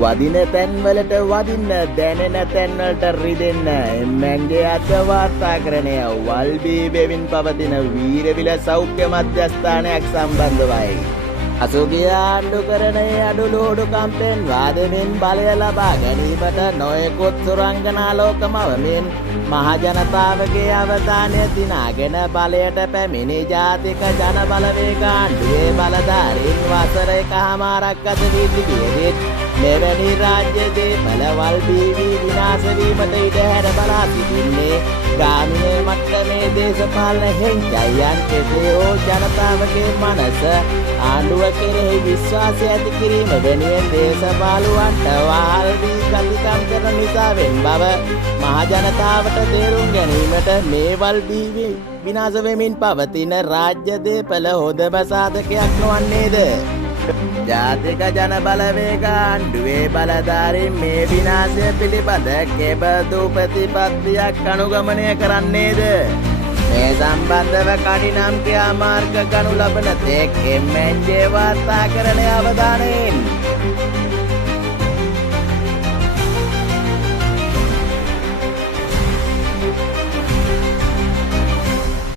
වදින තැන්වලට වදින්න දැනෙන තැන්වලට රිදෙන්න එම්මන්ගේ අද වාර්තාකරණය වල්බී බෙවින් පවතින වීරවිල සෞඛ්‍ය මධ්‍යස්ථානයක් සම්බන්ධවයි. අසුගිය ආණ්ඩුකරණයේ අඩුලෝඩු කම්පෙන් වාදමින් බලය ලබා ගැනීමට නොයෙකුත් සුරංගනා ලෝකමවමින් මහජනතාවගේ අවධානය දිනාගෙන බලයට පැමිණි ජාතික ජන බලවේග ආණ්ඩුවේ බලධාරීන් වසර එකහමාරක් ගත වී තිබියදීත් මෙවැනි රාජ්‍ය දේපල වල්බී විනාශ වීමට ඉඩ හැර බලා සිටින්නේ ග්‍රාමීය මට්ටමේ දේශපාලන හෙංචයියන් කෙසේ හෝ ජනතාවගේ මනස ආණ්ඩුව කෙරෙහි විශ්වාසය ඇති කිරීම වෙනුවෙන් දේශපාලුවන්ට වහල් වී ගතිකම් කරන නිසා වෙන බව මහජනතාවට තේරුම් ගැනීමට මේ වල්බී විනාශ වෙමින් පවතින රාජ්‍ය දේපල හොඳම සාධකයක් නොවන්නේද? ජාතික ජන බලවේග ආණ්ඩුවේ බලධාරීන් මේ විනාශය පිළිබඳ කෙබඳු ප්‍රතිපත්තියක් අනුගමනය කරන්නේද? මේ සම්බන්ධව කඩිනම් ක්‍රියාමාර්ග ගනු ලබන තෙක් එම්එන්ජේ වාර්තාකරණය අවධානයෙන්